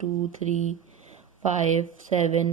2, 3, 5, 7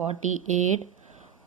48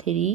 3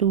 2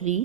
3۔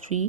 3۔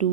2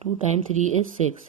2 × 3 = 6،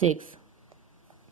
6۔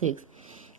6۔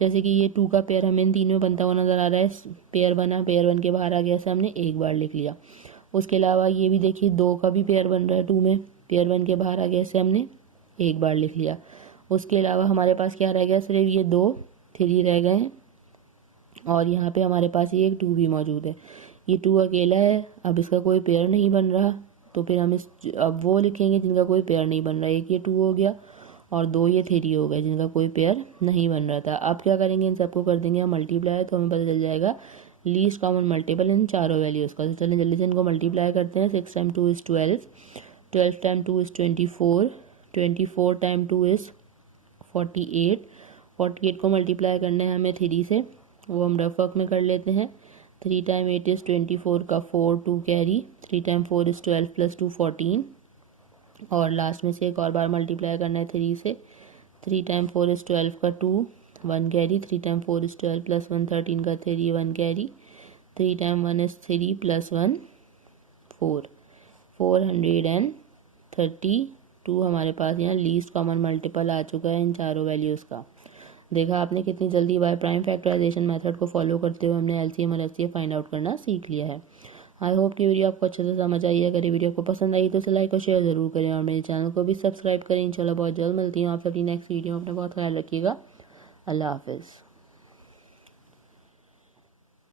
जैसे कि ये 2 का पेयर हमें इन 3 में बनता हुआ नज़र आ रहा है, पेयर बना, पेयर 1 के बाहर आ गया, से हमने एक बार लिख लिया। उसके अलावा ये भी देखिए 2 का भी पेयर बन रहा है 2 में, पेयर 1 के बाहर आ गया, से हमने एक बार लिख लिया। उसके अलावा हमारे पास क्या रह गया, सिर्फ ये 2 3 रह गए हैं, और यहाँ पे हमारे पास ये एक 2 भी मौजूद है। ये 2 अकेला है, अब इसका कोई पेयर नहीं बन रहा, तो फिर हम अब वो लिखेंगे जिनका कोई पेयर नहीं बन रहा। एक ये 2 हो गया और 2 ये 3 हो गया जिनका कोई पेयर नहीं बन रहा था। अब क्या करेंगे, इन सबको कर देंगे हम मल्टीप्लाई, तो हमें पता चल जाएगा लीस्ट कॉमन मल्टीपल इन चारों वैल्यूज़ का। तो चलिए जल्दी से इनको मल्टीप्लाई करते हैं। 6 time 2 is 12, 12 time 2 is 24, 24 time 2 is 48, 48 को मल्टीप्लाई करना है हमें 3 से, वो हम रफ वर्क में कर लेते हैं। 3 टाइम 8 इज़ 24 का 4, 2 कैरी, 3 टाइम 4 इज़ 12 प्लस 2 14, और लास्ट में से एक और बार मल्टीप्लाई करना है 3 से। 3 टाइम 4 इज़ 12 का 2, 1 कैरी, 3 टाइम 4 इज़ 12 प्लस 1 13 का 3, 1 कैरी, 3 टाइम 1 इज़ 3 प्लस 1 4, 432 हमारे पास यहाँ लीस्ट कॉमन मल्टीपल आ चुका है इन चारों वैल्यूज़ का। देखा आपने कितनी जल्दी बाय प्राइम फैक्टराइजेशन मेथड को फॉलो करते हुए हमने एलसीएम और एचसीएफ फाइंड आउट करना सीख लिया है। आई होप कि वीडियो आपको अच्छे से समझ आई है। अगर ये वीडियो आपको पसंद आई तो उसे लाइक और शेयर ज़रूर करें, और मेरे चैनल को भी सब्सक्राइब करें। इंशाल्लाह बहुत जल्द मिलती हूँ आपसे अपनी नेक्स्ट वीडियो में। अपना बहुत ख्याल रखिएगा। अल्लाह हाफिज़।